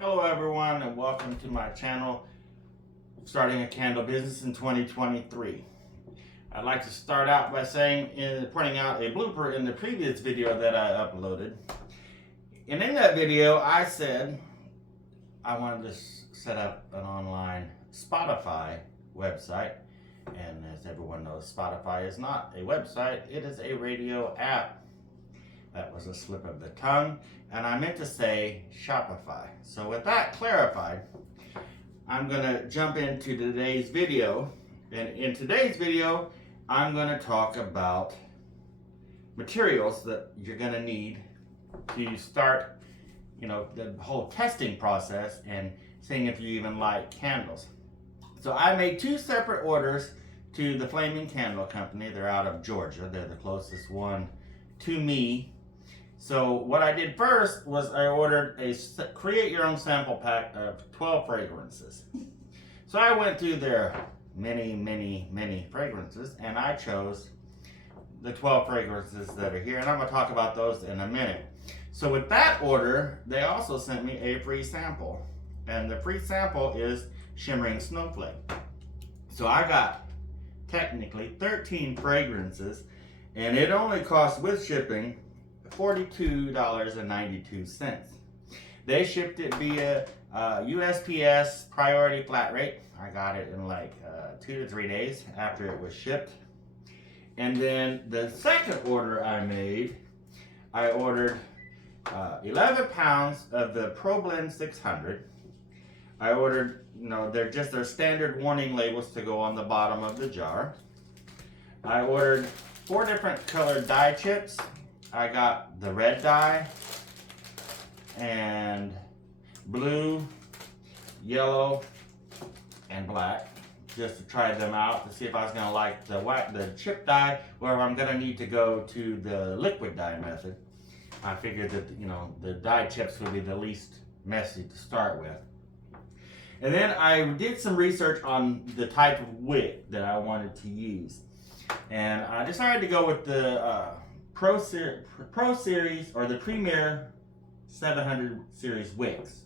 Hello everyone and welcome to my channel, Starting a Candle Business in 2023. I'd like to start out by pointing out a blooper in the previous video that I uploaded. And in that video I said I wanted to set up an online Spotify website. And as everyone knows, Spotify is not a website, it is a radio app. That was a slip of the tongue, and I meant to say Shopify. So with that clarified, I'm going to jump into today's video. And in today's video, I'm going to talk about materials that you're going to need to start, the whole testing process and seeing if you even like candles. So I made two separate orders to the Flaming Candle Company. They're out of Georgia. They're the closest one to me. So what I did first was I ordered a create your own sample pack of 12 fragrances. So I went through their many fragrances and I chose the 12 fragrances that are here, and I'm going to talk about those in a minute. So with that order, they also sent me a free sample, and the free sample is Shimmering Snowflake. So I got technically 13 fragrances, and it only cost with shipping $42.92. They shipped it via USPS priority flat rate. I got it in like 2 to 3 days after it was shipped. And then the second order I made, I ordered 11 pounds of the ProBlend 600. I ordered, they're just their standard warning labels to go on the bottom of the jar. I ordered 4 different colored dye chips. I got the red dye and blue, yellow, and black, just to try them out to see if I was going to like the chip dye or if I'm going to need to go to the liquid dye method. I figured that the dye chips would be the least messy to start with. And then I did some research on the type of wick that I wanted to use, and I decided to go with the Pro Series or the Premier 700 series wicks.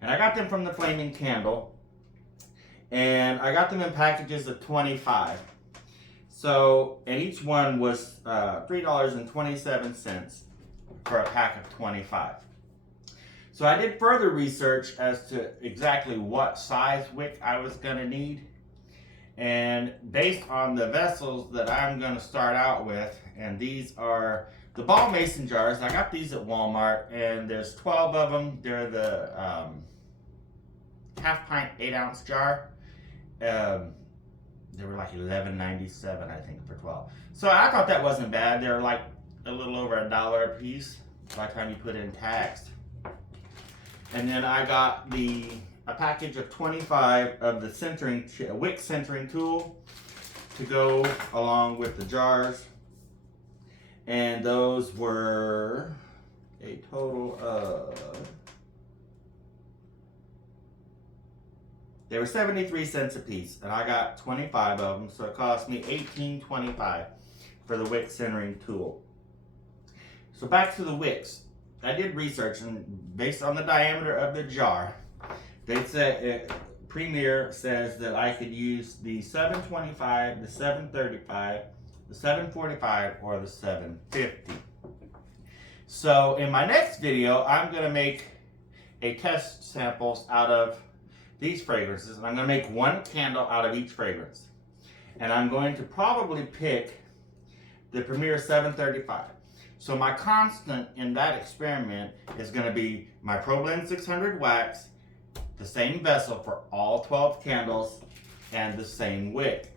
And I got them from the Flaming Candle, and I got them in packages of 25. So, and each one was $3.27 for a pack of 25. So I did further research as to exactly what size wick I was going to need. And based on the vessels that I'm going to start out with, and these are the ball mason jars. I got these at Walmart, and there's 12 of them. They're the half pint 8-ounce jar. They were like $11.97, I think, for 12. So I thought that wasn't bad. They're like a little over $1 a piece by the time you put in tax. And then I got a package of 25 of the wick centering tool to go along with the jars. And those were a total of, they were 73 cents a piece, and I got 25 of them, so it cost me $18.25 for the wick centering tool. So back to the wicks. I did research, and based on the diameter of the jar, they said Premier says that I could use the 725, the 735, the 745, or the 750. So in my next video, I'm going to make a test samples out of these fragrances, and I'm going to make one candle out of each fragrance. And I'm going to probably pick the Premier 735. So my constant in that experiment is going to be my ProBlend 600 wax, the same vessel for all 12 candles, and the same wick.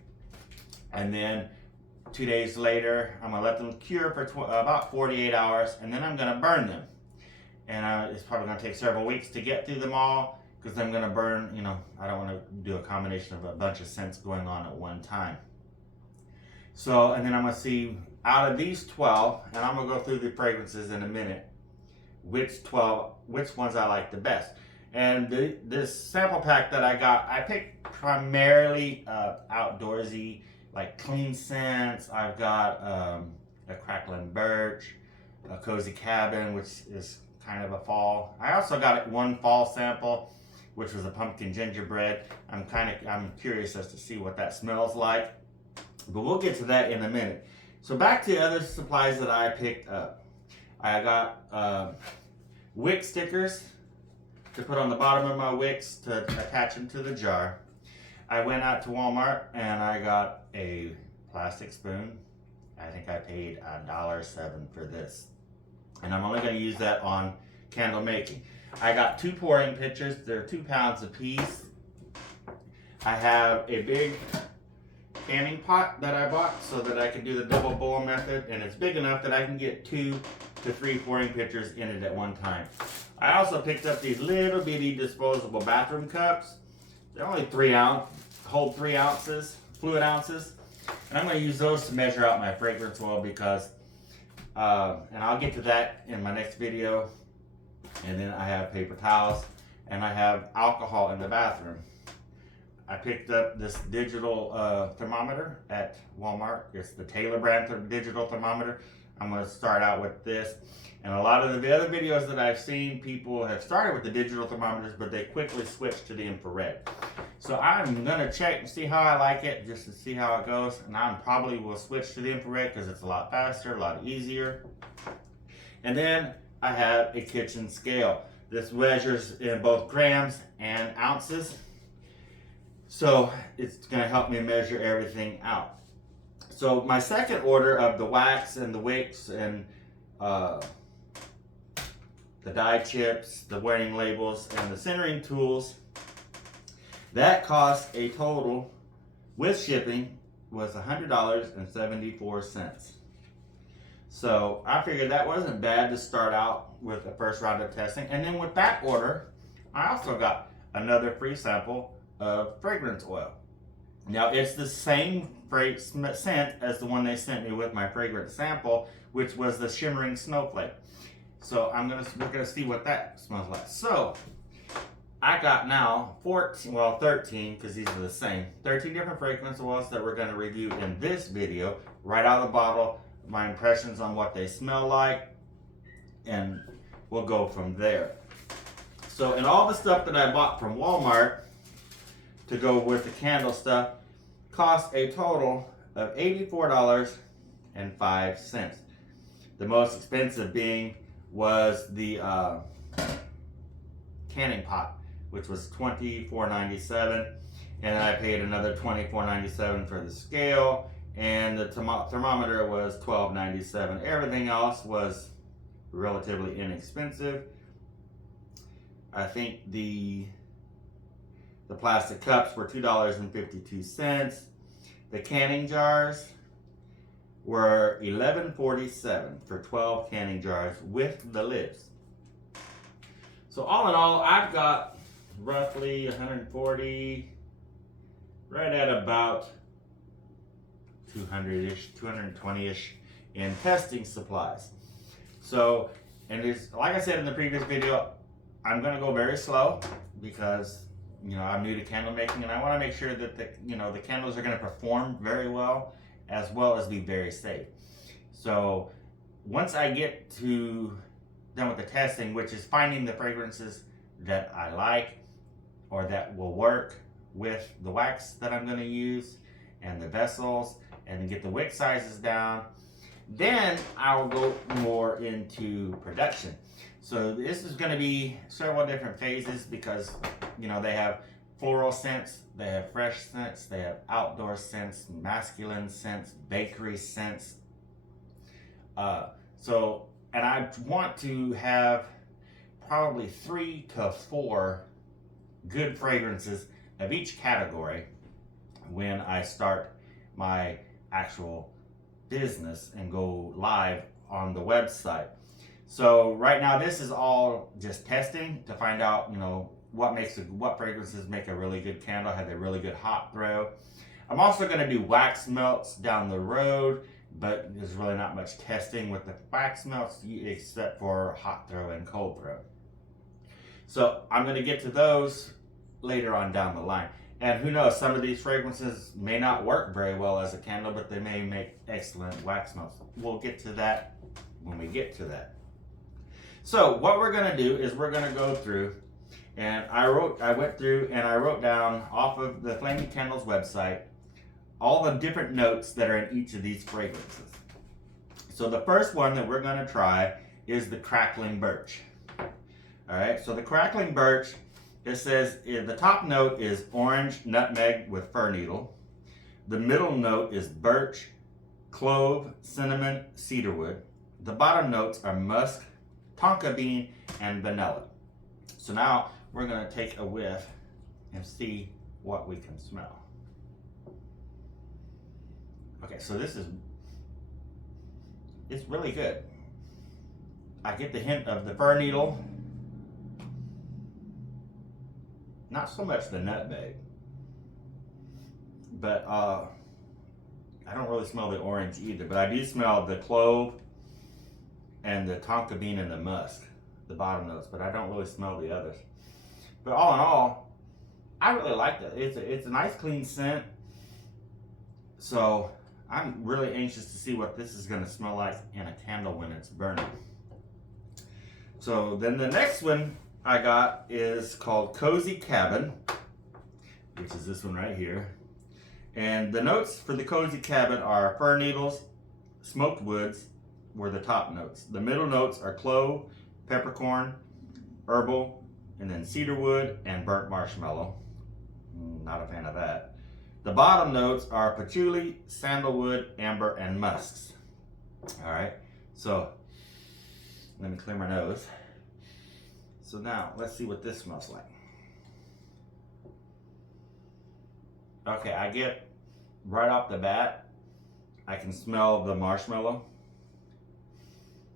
And then 2 days later, I'm going to let them cure for about 48 hours, and then I'm going to burn them. And it's probably going to take several weeks to get through them all, because I'm going to burn, I don't want to do a combination of a bunch of scents going on at one time. So, and then I'm going to see out of these 12, and I'm going to go through the fragrances in a minute, which ones I like the best. And this sample pack that I got, I picked primarily outdoorsy, like clean scents. I've got a crackling birch, a cozy cabin, which is kind of a fall. I also got one fall sample, which was a pumpkin gingerbread. I'm curious as to see what that smells like, but we'll get to that in a minute. So back to other supplies that I picked up. I got wick stickers to put on the bottom of my wicks to attach them to the jar. I went out to Walmart and I got a plastic spoon. I think I paid $1.07 for this. And I'm only going to use that on candle making. I got 2 pouring pitchers. They're 2 pounds a piece. I have a big canning pot that I bought so that I can do the double bowl method, and it's big enough that I can get 2 to 3 pouring pitchers in it at one time. I also picked up these little bitty disposable bathroom cups. They're only 3 ounce, hold 3 ounces, fluid ounces. And I'm going to use those to measure out my fragrance oil because, and I'll get to that in my next video. And then I have paper towels and I have alcohol in the bathroom. I picked up this digital thermometer at Walmart. It's the Taylor brand digital thermometer. I'm going to start out with this. And a lot of the other videos that I've seen, people have started with the digital thermometers, but they quickly switched to the infrared. So I'm going to check and see how I like it, just to see how it goes. And I probably will switch to the infrared because it's a lot faster, a lot easier. And then I have a kitchen scale. This measures in both grams and ounces. So it's going to help me measure everything out. So my second order of the wax and the wicks and the dye chips, the wearing labels, and the centering tools, that cost a total, with shipping, was $100.74. So I figured that wasn't bad to start out with the first round of testing. And then with that order, I also got another free sample of fragrance oil. Now it's the same scent as the one they sent me with my fragrance sample, which was the Shimmering Snowflake. So we're gonna see what that smells like. So I got now 13, because these are the same, 13 different fragrance oils that we're gonna review in this video, right out of the bottle, my impressions on what they smell like, and we'll go from there. So, and all the stuff that I bought from Walmart to go with the candle stuff cost a total of $84.05. The most expensive was the canning pot, which was $24.97, and I paid another $24.97 for the scale, and the thermometer was $12.97. Everything else was relatively inexpensive. I think the plastic cups were $2.52. The canning jars were $11.47 for 12 canning jars with the lids. So all in all, I've got roughly 140, right at about 200-ish, 220-ish in testing supplies. So, and it's, like I said in the previous video, I'm gonna go very slow because, you know, I'm new to candle making and I wanna make sure that the candles are gonna perform very well as be very safe. So once I get done with the testing, which is finding the fragrances that I like or that will work with the wax that I'm gonna use and the vessels, and then get the wick sizes down, then I'll go more into production. So this is going to be several different phases because, you know, they have floral scents, they have fresh scents, they have outdoor scents, masculine scents, bakery scents. And I want to have probably 3 to 4 good fragrances of each category when I start my actual business and go live on the website. So right now this is all just testing to find out, you know, what fragrances make a really good candle, have a really good hot throw. I'm also going to do wax melts down the road, but there's really not much testing with the wax melts except for hot throw and cold throw. So I'm going to get to those later on down the line. And who knows, some of these fragrances may not work very well as a candle, but they may make excellent wax melts. We'll get to that when we get to that. So what we're gonna do is we're gonna go through, and I went through and I wrote down off of the Flaming Candles website all the different notes that are in each of these fragrances. So the first one that we're gonna try is the Crackling Birch. All right, so the Crackling Birch, it says the top note is orange, nutmeg with fir needle. The middle note is birch, clove, cinnamon, cedarwood. The bottom notes are musk, tonka bean, and vanilla. So now we're gonna take a whiff and see what we can smell. Okay, so it's really good. I get the hint of the fir needle. Not so much the nutmeg, but I don't really smell the orange either, but I do smell the clove and the tonka bean and the musk, the bottom notes, but I don't really smell the others. But all in all, I really like it. It's a nice clean scent. So I'm really anxious to see what this is gonna smell like in a candle when it's burning. So then the next one I got is called Cozy Cabin, which is this one right here. And the notes for the Cozy Cabin are fir needles, smoked woods were the top notes. The middle notes are clove, peppercorn, herbal, and then cedarwood and burnt marshmallow. Not a fan of that. The bottom notes are patchouli, sandalwood, amber, and musks. All right, so let me clear my nose. So now, let's see what this smells like. Okay, I get right off the bat, I can smell the marshmallow.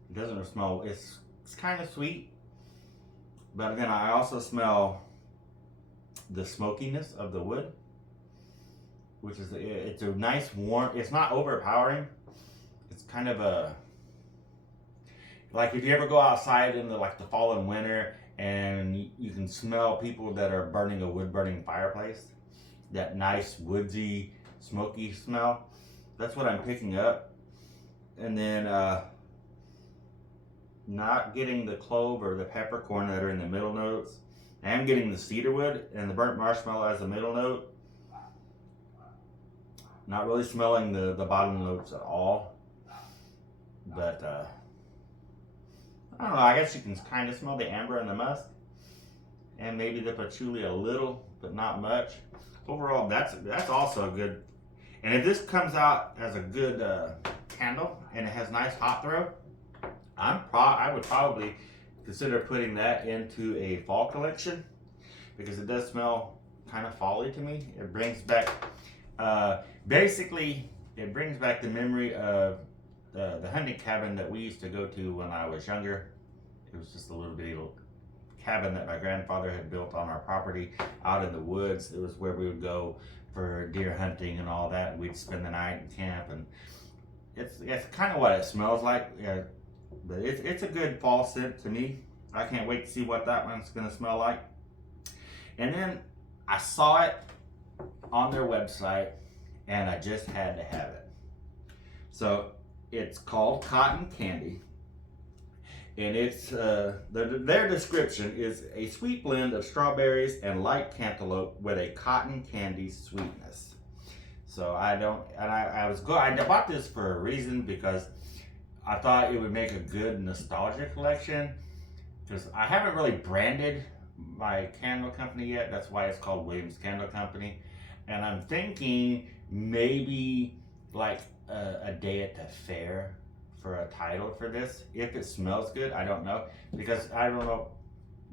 It doesn't smell, it's kind of sweet, but then I also smell the smokiness of the wood, which is, it's a nice warm, it's not overpowering. It's kind of a, like if you ever go outside in the fall and winter and you can smell people that are burning a wood burning fireplace, that nice woodsy smoky smell, that's what I'm picking up. And then not getting the clove or the peppercorn that are in the middle notes. I am getting the cedarwood and the burnt marshmallow as a middle note. Not really smelling the bottom notes at all, but I don't know, I guess you can kind of smell the amber and the musk, and maybe the patchouli a little, but not much. Overall, that's also good. And if this comes out as a good candle and it has nice hot throw, I would probably consider putting that into a fall collection, because it does smell kind of fall-y to me. It brings back, basically, it brings back the memory of the hunting cabin that we used to go to when I was younger. It was just a little bitty little cabin that my grandfather had built on our property out in the woods. It was where we would go for deer hunting and all that. We'd spend the night in camp, and it's kind of what it smells like. But it's a good fall scent to me. I can't wait to see what that one's gonna smell like. And then I saw it on their website and I just had to have it. So it's called Cotton Candy, and it's their description is a sweet blend of strawberries and light cantaloupe with a cotton candy sweetness. So I bought this for a reason, because I thought it would make a good nostalgia collection, because I haven't really branded my candle company yet. That's why it's called Williams Candle Company. And I'm thinking maybe like a day at the fair for a title for this. If it smells good, I don't know, because I don't know.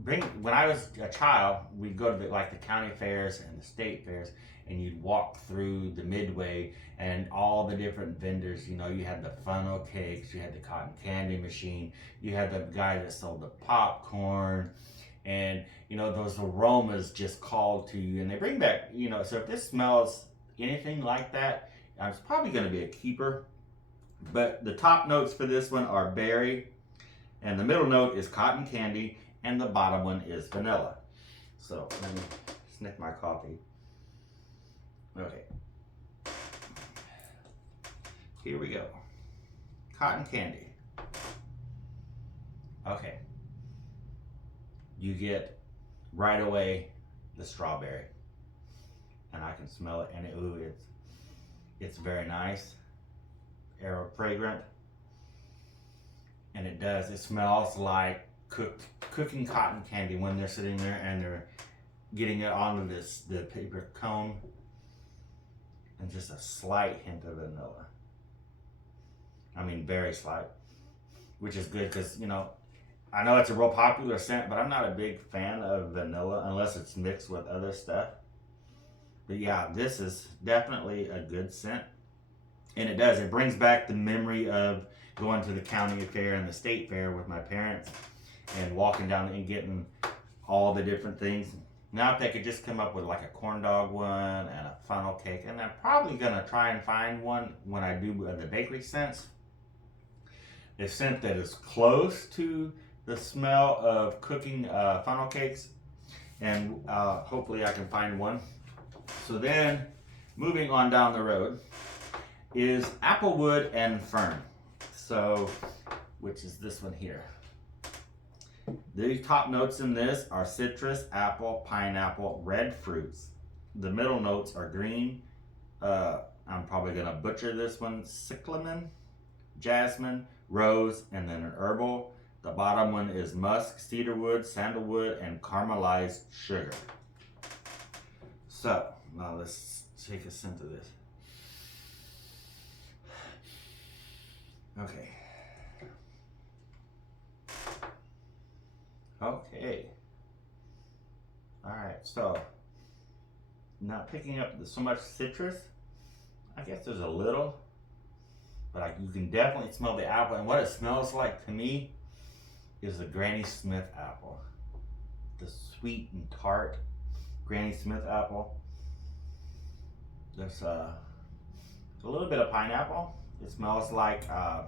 When I was a child, we'd go to the county fairs and the state fairs, and you'd walk through the midway and all the different vendors. You know, you had the funnel cakes, you had the cotton candy machine, you had the guy that sold the popcorn, and you know, those aromas just called to you, and they bring back, you know. So if this smells anything like that, it's probably going to be a keeper. But the top notes for this one are berry, and the middle note is cotton candy, and the bottom one is vanilla. So let me sniff my coffee. Okay, here we go. Cotton candy. Okay, you get right away the strawberry, and I can smell it, and it's very nice, fragrant, and it smells like cooking cotton candy when they're sitting there and they're getting it onto the paper cone, and just a slight hint of vanilla. I mean, very slight, which is good because, you know, I know it's a real popular scent, but I'm not a big fan of vanilla unless it's mixed with other stuff. But yeah, this is definitely a good scent. And it brings back the memory of going to the county fair and the state fair with my parents and walking down and getting all the different things. Now, if they could just come up with like a corn dog one and a funnel cake, and I'm probably gonna try and find one when I do the bakery scents. A scent that is close to the smell of cooking funnel cakes, and hopefully I can find one. So then, moving on down the road is applewood and fern. So, which is this one here. The top notes in this are citrus, apple, pineapple, red fruits. The middle notes are green. I'm probably gonna butcher this one. Cyclamen, jasmine, rose, and then an herbal. The bottom one is musk, cedarwood, sandalwood, and caramelized sugar. So, now let's take a scent of this. Okay. Okay. Alright, so not picking up so much citrus. I guess there's a little, but you can definitely smell the apple. And what it smells like to me is the Granny Smith apple. The sweet and tart Granny Smith apple. There's a little bit of pineapple. It smells like, for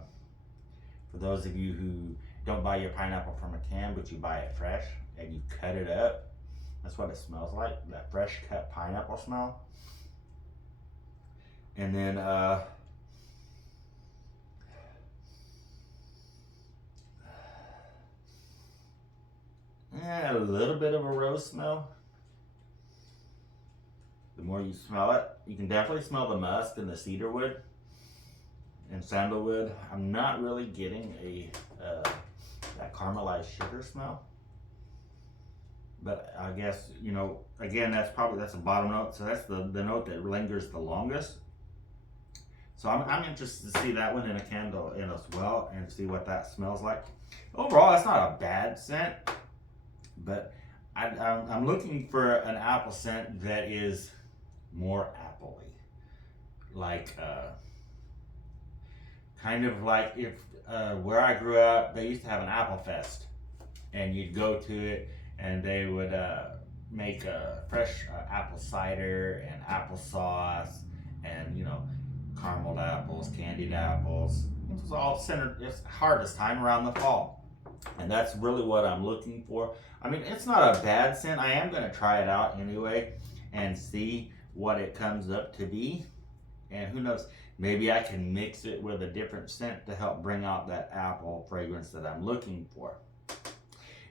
those of you who don't buy your pineapple from a can, but you buy it fresh and you cut it up, that's what it smells like, that fresh cut pineapple smell. And then a little bit of a rose smell. The more you smell it, you can definitely smell the musk and the cedarwood and sandalwood. I'm not really getting that caramelized sugar smell, but I guess, you know, again, that's a bottom note, so that's the note that lingers the longest. So I'm interested to see that one in a candle as well and see what that smells like. Overall, it's not a bad scent, but I'm looking for an apple scent that is more appley, like kind of like if where I grew up, they used to have an apple fest, and you'd go to it, and they would make fresh apple cider and applesauce, and, you know, carameled apples, candied apples. It was all centered. It's harvest time around the fall, and that's really what I'm looking for. I mean, it's not a bad scent. I am going to try it out anyway and see what it comes up to be, and who knows, maybe I can mix it with a different scent to help bring out that apple fragrance that I'm looking for.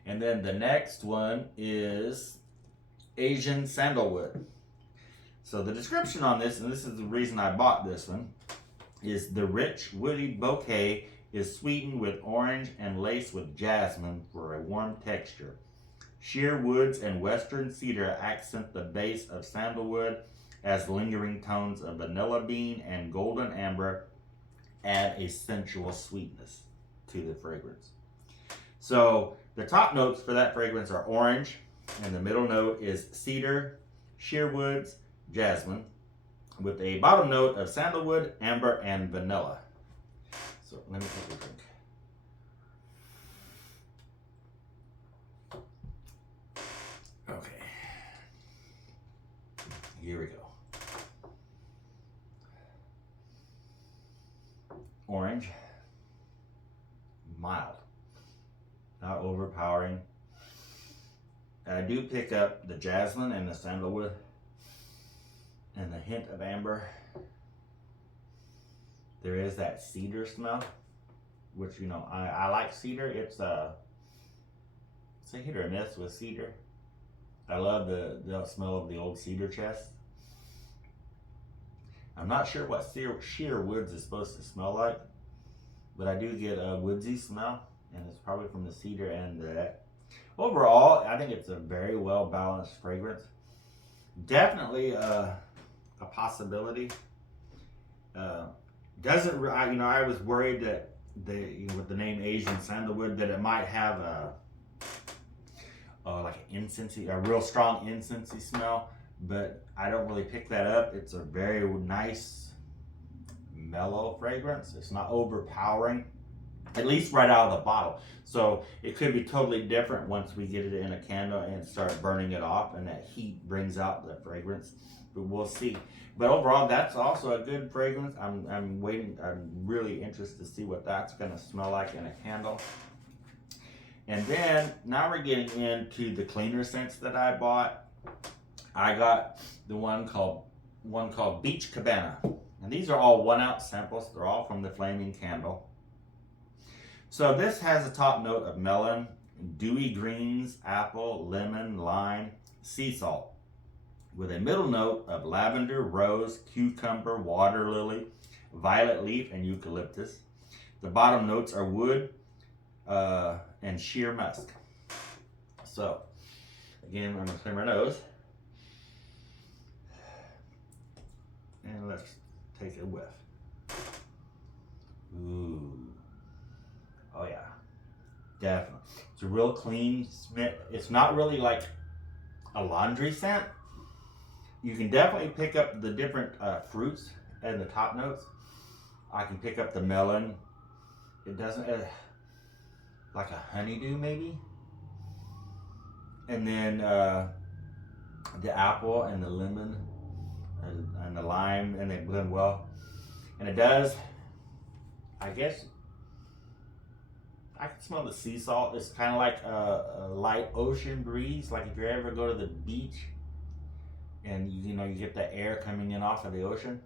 And then the next one is Asian sandalwood. So the description on this, and this is the reason I bought this one, is the rich woody bouquet is sweetened with orange and laced with jasmine for a warm texture. Sheer woods and western cedar accent the base of sandalwood, as lingering tones of vanilla bean and golden amber add a sensual sweetness to the fragrance. So the top notes for that fragrance are orange, and the middle note is cedar, sheer woods, jasmine, with a bottom note of sandalwood, amber, and vanilla. So let me take a drink. Okay, here we go. Orange, mild, not overpowering. I do pick up the jasmine and the sandalwood and the hint of amber. There is that cedar smell, which, you know, I like cedar. It's it's a hit or miss with cedar. I love the smell of the old cedar chest. I'm not sure what sheer woods is supposed to smell like, but I do get a woodsy smell, and it's probably from the cedar and the. Overall, I think it's a very well balanced fragrance. Definitely a possibility. Doesn't I was worried that with the name Asian sandalwood that it might have like an incensey, a real strong incensey smell, but I don't really pick that up. It's a very nice, mellow fragrance. It's not overpowering, at least right out of the bottle. So it could be totally different once we get it in a candle and start burning it off, and that heat brings out the fragrance. But we'll see. But overall, that's also a good fragrance. I'm waiting. I'm really interested to see what that's going to smell like in a candle. And then now we're getting into the cleaner scents that I bought. I got the one called Beach Cabana, and these are all 1 ounce samples. They're all from the Flaming Candle. So this has a top note of melon, dewy greens, apple, lemon, lime, sea salt, with a middle note of lavender, rose, cucumber, water lily, violet leaf, and eucalyptus. The bottom notes are wood and sheer musk. So, again, I'm going to clear my nose. And let's take a whiff. Ooh. Oh yeah, definitely. It's a real clean scent. It's not really like a laundry scent. You can definitely pick up the different fruits and the top notes. I can pick up the melon. It doesn't, like a honeydew maybe. And then the apple and the lemon and the lime, and they blend well. And it does, I guess, I can smell the sea salt. It's kind of like a light ocean breeze. Like if you ever go to the beach and you get the air coming in off of the ocean,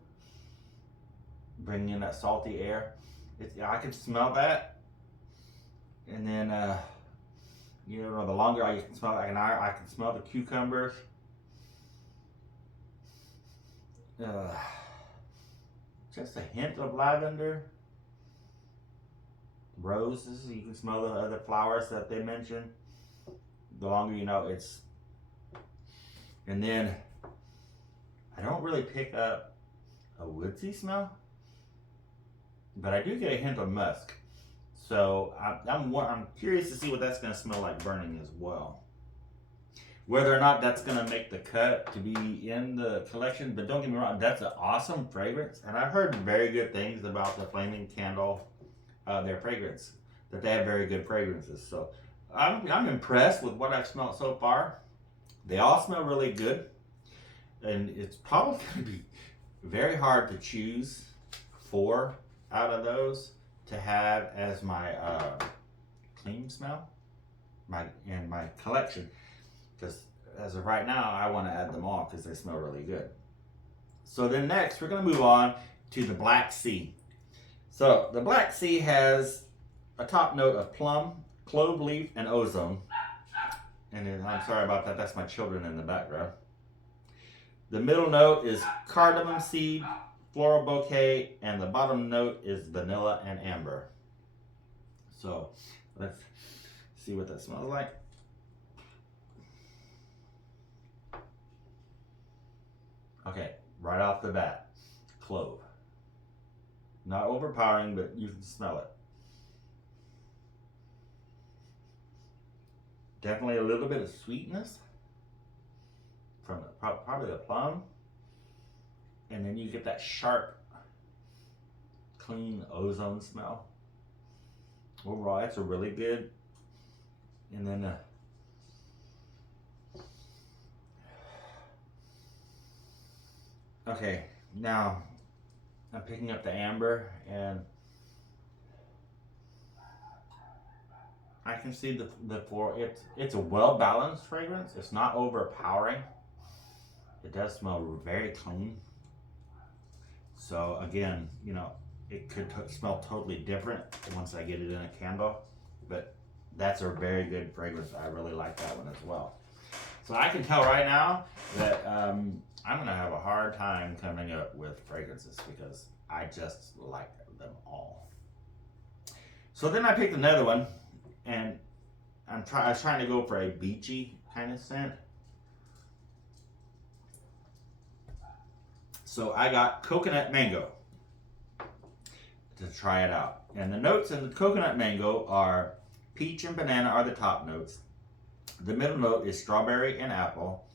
bringing in that salty air. I can smell that. And then, the longer I can smell it, I can smell the cucumbers. Just a hint of lavender. Roses, you can smell the other flowers that they mentioned. The longer it's. And then I don't really pick up a woodsy smell, but I do get a hint of musk. So I'm curious to see what that's going to smell like burning as well. Whether or not that's going to make the cut to be in the collection, but don't get me wrong, that's an awesome fragrance, and I've heard very good things about the Flaming Candle. Their fragrance, that they have very good fragrances. So I'm impressed with what I've smelled so far. They all smell really good, and it's probably going to be very hard to choose 4 out of those to have as my clean smell, my collection. Because as of right now, I want to add them all because they smell really good. So then next, we're going to move on to the Black Sea. So the Black Sea has a top note of plum, clove leaf, and ozone. And then, I'm sorry about that, that's my children in the background. The middle note is cardamom seed, floral bouquet, and the bottom note is vanilla and amber. So let's see what that smells like. Okay, right off the bat, clove. Not overpowering, but you can smell it. Definitely a little bit of sweetness from probably the plum. And then you get that sharp, clean ozone smell. Overall, it's a really good. And then okay, now I'm picking up the amber, and I can see the floor. It's a well balanced fragrance. It's not overpowering. It does smell very clean. So again, it could smell totally different once I get it in a candle, but that's a very good fragrance. I really like that one as well. So I can tell right now that I'm going to have a hard time coming up with fragrances because I just like them all. So then I picked another one, and I was trying to go for a beachy kind of scent. So I got coconut mango to try it out. And the notes in the coconut mango are peach and banana are the top notes. The middle note is strawberry and apple.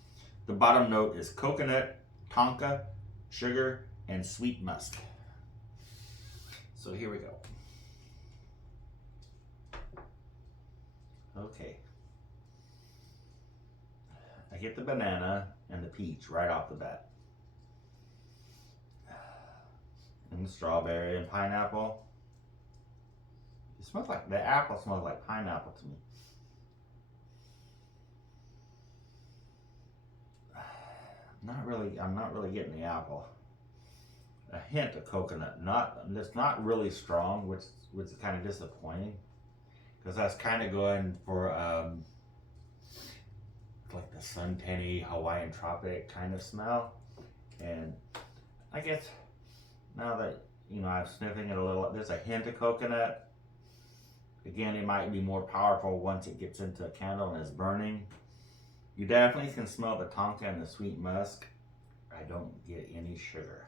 The bottom note is coconut, tonka, sugar, and sweet musk. So here we go. Okay. I get the banana and the peach right off the bat. And the strawberry and pineapple. It smells like, the apple smells like pineapple to me. I'm not really getting the apple. A hint of coconut, it's not really strong, which is kind of disappointing. Because I was kind of going for like the sun penny Hawaiian tropic kind of smell. And I guess now that, I'm sniffing it a little, there's a hint of coconut. Again, it might be more powerful once it gets into a candle and is burning. You definitely can smell the tonka and the sweet musk. I don't get any sugar.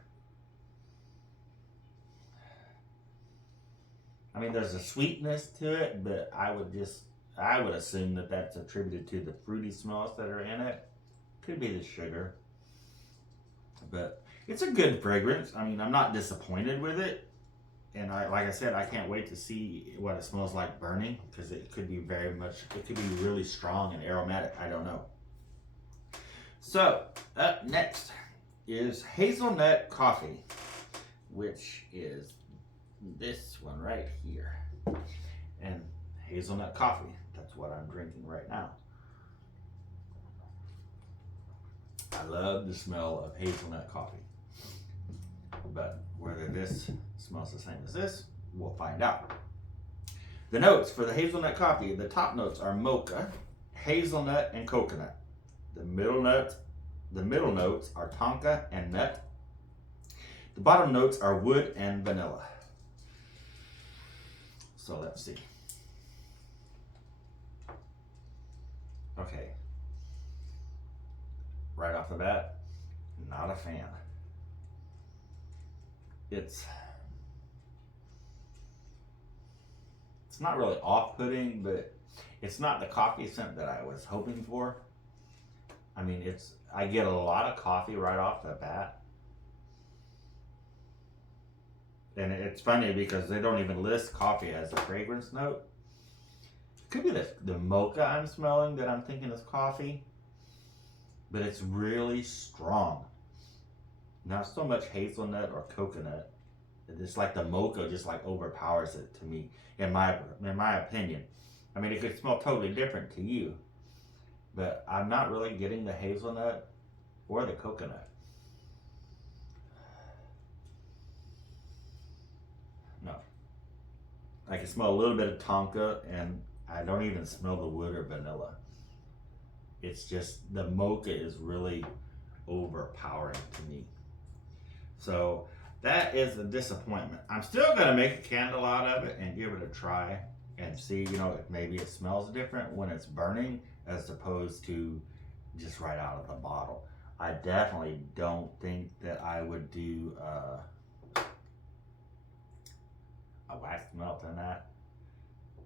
I mean, there's a sweetness to it, but I would assume that that's attributed to the fruity smells that are in it. Could be the sugar. But it's a good fragrance. I mean, I'm not disappointed with it. And like I said, I can't wait to see what it smells like burning, because it could be really strong and aromatic. I don't know. So, up next is hazelnut coffee, which is this one right here. And hazelnut coffee, that's what I'm drinking right now. I love the smell of hazelnut coffee. But whether this smells the same as this, we'll find out. The notes for the hazelnut coffee, the top notes are mocha, hazelnut, and coconut. The middle notes are tonka and nut. The bottom notes are wood and vanilla. So let's see. Okay. Right off the bat, not a fan. It's not really off-putting, but it's not the coffee scent that I was hoping for. I mean, I get a lot of coffee right off the bat. And it's funny because they don't even list coffee as a fragrance note. It could be the mocha I'm smelling that I'm thinking is coffee, but it's really strong. Not so much hazelnut or coconut. It's like the mocha just like overpowers it to me, in my opinion. I mean, it could smell totally different to you, but I'm not really getting the hazelnut or the coconut. No. I can smell a little bit of tonka, and I don't even smell the wood or vanilla. It's just the mocha is really overpowering to me. So that is a disappointment. I'm still going to make a candle out of it and give it a try and see, if maybe it smells different when it's burning as opposed to just right out of the bottle. I definitely don't think that I would do a wax melt in that.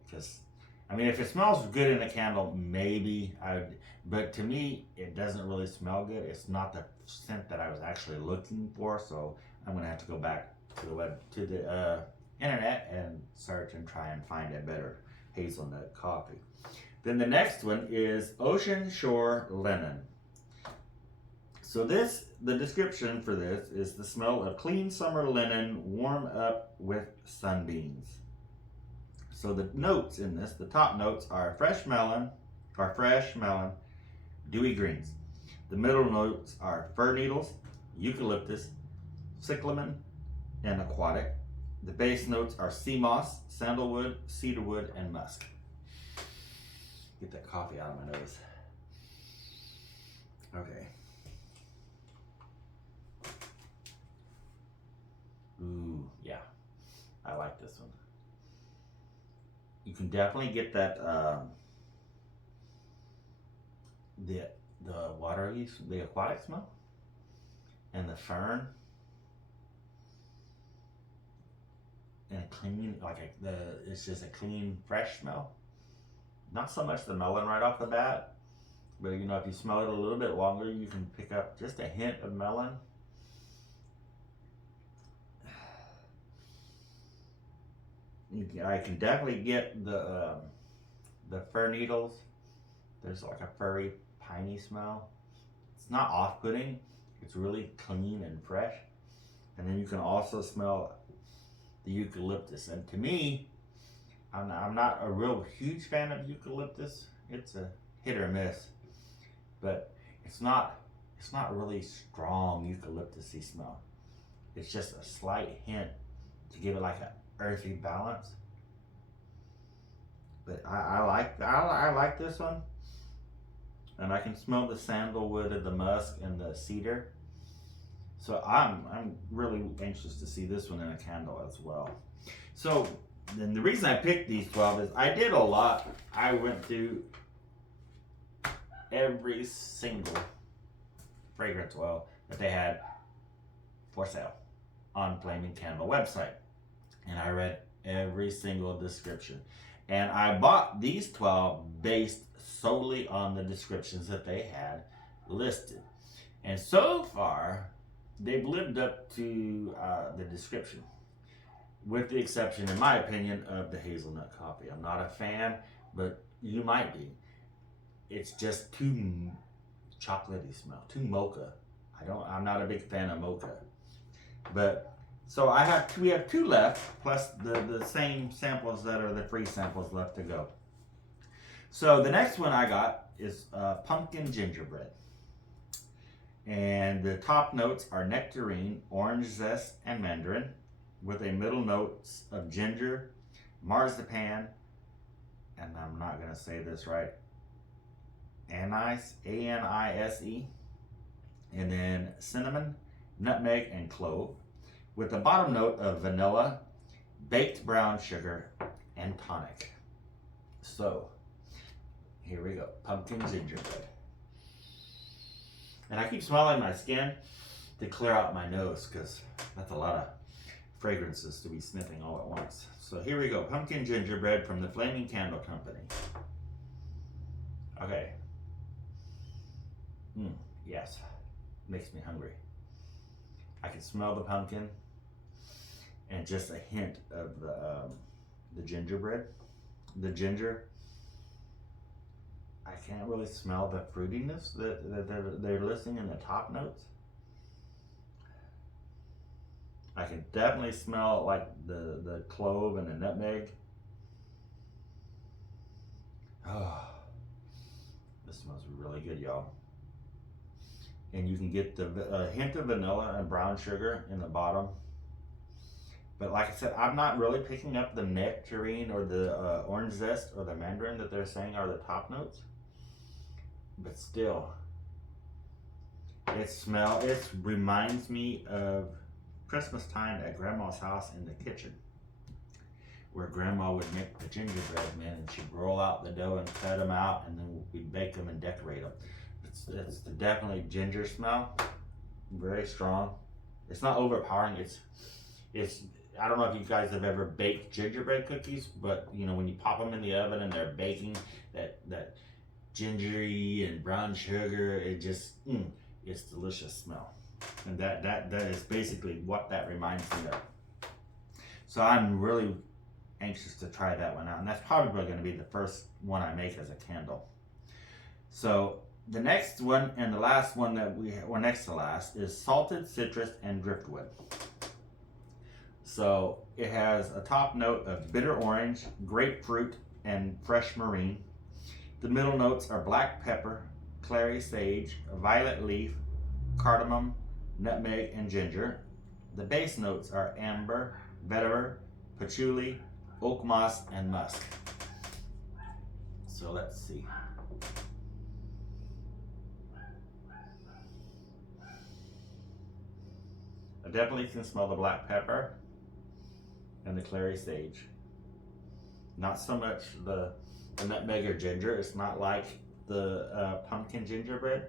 Because, I mean, if it smells good in a candle, maybe I would, but to me, it doesn't really smell good. It's not the scent that I was actually looking for, so I'm gonna have to go back to the internet and search and try and find a better hazelnut coffee. Then the next one is Ocean Shore Linen. So the description for this is the smell of clean summer linen warm up with sunbeams. So the notes in this, the top notes are fresh melon, dewy greens. The middle notes are fir needles, eucalyptus, cyclamen, and aquatic. The base notes are sea moss, sandalwood, cedarwood, and musk. Get that coffee out of my nose. Okay. Ooh, yeah. I like this one. You can definitely get that the watery, the aquatic smell, and the fern, and a clean, it's just a clean, fresh smell. Not so much the melon right off the bat, but you know, if you smell it a little bit longer, you can pick up just a hint of melon. I can definitely get the fir needles. There's like a furry, piney smell. It's not off-putting. It's really clean and fresh. And then you can also smell the eucalyptus. And to me, I'm not a real huge fan of eucalyptus. It's a hit or miss, but it's not really strong eucalyptus-y smell. It's just a slight hint to give it like a earthy balance. But I like this one, and I can smell the sandalwood and the musk and the cedar. So I'm really anxious to see this one in a candle as well. So then the reason I picked these 12 is I did a lot. I went through every single fragrance oil that they had for sale on Flaming Candle website. And I read every single description. And I bought these 12 based solely on the descriptions that they had listed. And so far, they've lived up to the description, with the exception, in my opinion, of the hazelnut coffee. I'm not a fan, but you might be. It's just too chocolatey smell, too mocha. I'm not a big fan of mocha. But so we have 2 left, plus the same samples that are the free samples left to go. So the next one I got is pumpkin gingerbread. And the top notes are nectarine, orange zest, and mandarin, with a middle notes of ginger, marzipan, and I'm not going to say this right, anise, A-N-I-S-E, and then cinnamon, nutmeg, and clove, with the bottom note of vanilla, baked brown sugar, and tonic. So, here we go, pumpkin gingerbread. And I keep smelling my skin to clear out my nose, because that's a lot of fragrances to be sniffing all at once. So here we go, pumpkin gingerbread from the Flaming Candle Company. Okay. Yes, makes me hungry. I can smell the pumpkin and just a hint of the gingerbread, the ginger. I can't really smell the fruitiness that they're listing in the top notes. I can definitely smell like the clove and the nutmeg. Oh, this smells really good, y'all. And you can get a hint of vanilla and brown sugar in the bottom. But like I said, I'm not really picking up the nectarine or the orange zest or the mandarin that they're saying are the top notes. But still, it reminds me of Christmas time at Grandma's house in the kitchen, where Grandma would make the gingerbread men, and she'd roll out the dough and cut them out, and then we'd bake them and decorate them. It's definitely ginger smell, very strong. It's not overpowering. It's I don't know if you guys have ever baked gingerbread cookies, but you know, when you pop them in the oven and they're baking, that gingery and brown sugar, it's delicious smell. And that is basically what that reminds me of. So I'm really anxious to try that one out, and that's probably going to be the first one I make as a candle. So the next one and the last one that or next to last, is salted citrus and driftwood. So it has a top note of bitter orange, grapefruit, and fresh marine. The middle notes are black pepper, clary sage, violet leaf, cardamom, nutmeg, and ginger. The base notes are amber, vetiver, patchouli, oak moss, and musk. So let's see. I definitely can smell the black pepper and the clary sage. Not so much the nutmeg or ginger. It's not like the pumpkin gingerbread,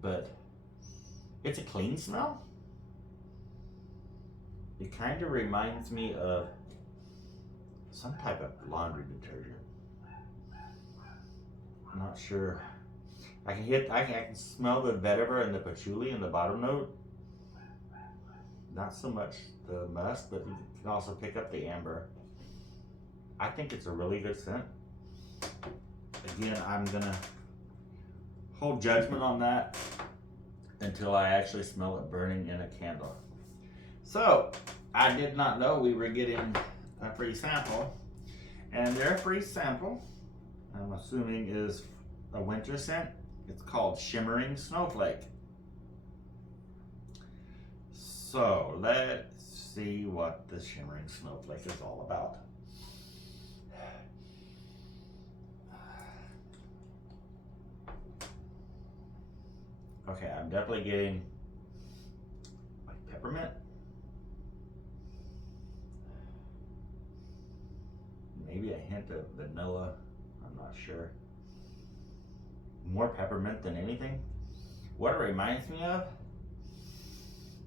but it's a clean smell. It kind of reminds me of some type of laundry detergent. I'm not sure. I can smell the vetiver and the patchouli in the bottom note. Not so much the musk, but you can also pick up the amber. I think it's a really good scent. Again, I'm gonna hold judgment on that until I actually smell it burning in a candle. So, I did not know we were getting a free sample, and their free sample, I'm assuming, is a winter scent. It's called Shimmering Snowflake. So, let's see what the Shimmering Snowflake is all about. Okay, I'm definitely getting like peppermint. Maybe a hint of vanilla, I'm not sure. More peppermint than anything. What it reminds me of,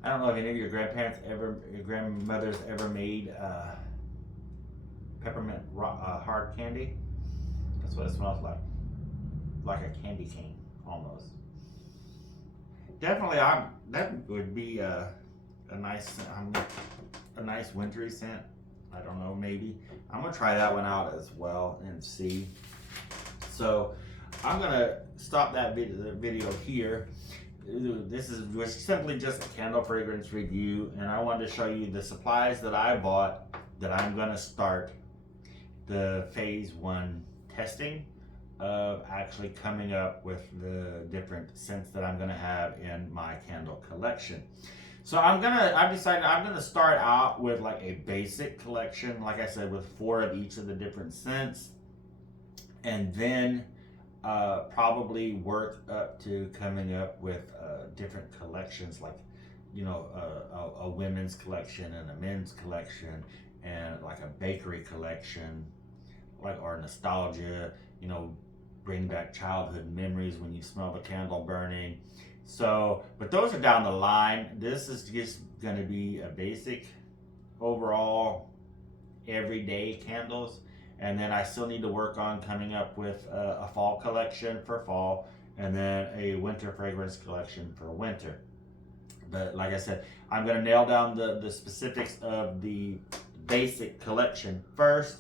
I don't know if any of your grandmothers ever made peppermint hard candy. That's what it smells like a candy cane almost. Definitely, that would be a nice wintry scent. I don't know, maybe. I'm gonna try that one out as well and see. So I'm gonna stop that video here. This was simply just a candle fragrance review, and I wanted to show you the supplies that I bought that I'm gonna start the phase 1 testing of actually coming up with the different scents that I'm gonna have in my candle collection. So I've decided I'm gonna start out with like a basic collection, like I said, with 4 of each of the different scents, and then probably work up to coming up with different collections, like, you know, a women's collection and a men's collection, and like a bakery collection, like, or nostalgia, you know, bring back childhood memories when you smell the candle burning. So, but those are down the line. This is just going to be a basic overall everyday candles, and then I still need to work on coming up with a fall collection for fall, and then a winter fragrance collection for winter. But like I said, I'm going to nail down the specifics of the basic collection first,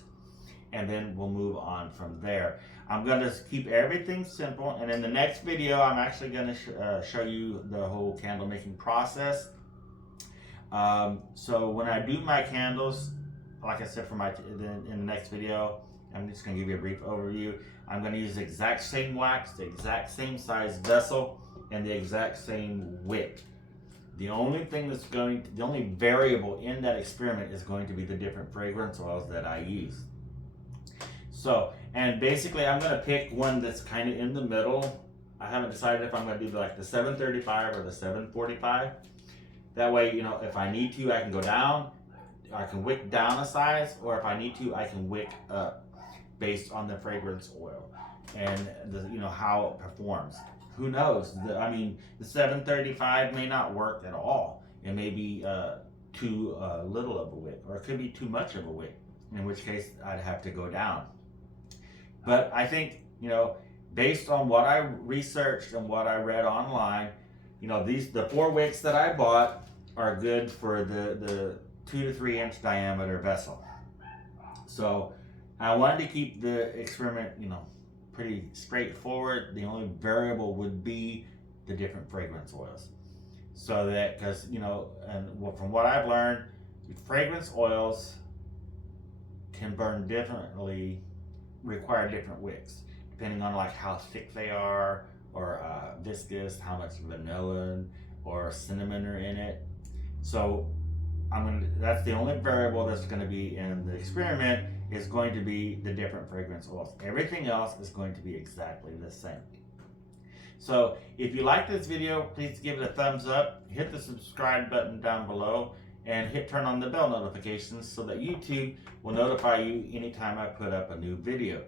and then we'll move on from there. I'm going to keep everything simple, and in the next video I'm actually going to show you the whole candle making process. So when I do my candles, like I said, in the next video, I'm just going to give you a brief overview. I'm going to use the exact same wax, the exact same size vessel, and the exact same wick. The only variable in that experiment is going to be the different fragrance oils that I use. So, and basically I'm going to pick one that's kind of in the middle. I haven't decided if I'm going to do like the 735 or the 745. That way, you know, if I need to, I can go down. I can wick down a size, or if I need to, I can wick up based on the fragrance oil and how it performs. Who knows? I mean, the 735 may not work at all. It may be too little of a wick, or it could be too much of a wick, in which case I'd have to go down. But I think, you know, based on what I researched and what I read online, you know, the 4 wicks that I bought are good for the 2 to 3 inch diameter vessel. So I wanted to keep the experiment, you know, pretty straightforward. The only variable would be the different fragrance oils. So that, because, you know, and from what I've learned, fragrance oils can burn differently, require different wicks, depending on like how thick they are, or viscous, how much vanilla or cinnamon are in it. So that's the only variable that's going to be in the experiment, is going to be the different fragrance oils. Everything else is going to be exactly the same. So if you like this video, please give it a thumbs up, hit the subscribe button down below, and turn on the bell notifications so that YouTube will notify you anytime I put up a new video.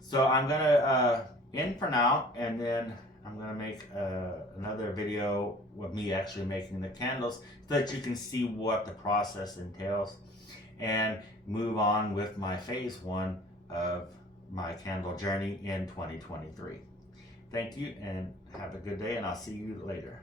So I'm gonna end for now, and then I'm gonna make another video with me actually making the candles so that you can see what the process entails, and move on with my phase 1 of my candle journey in 2023. Thank you and have a good day, and I'll see you later.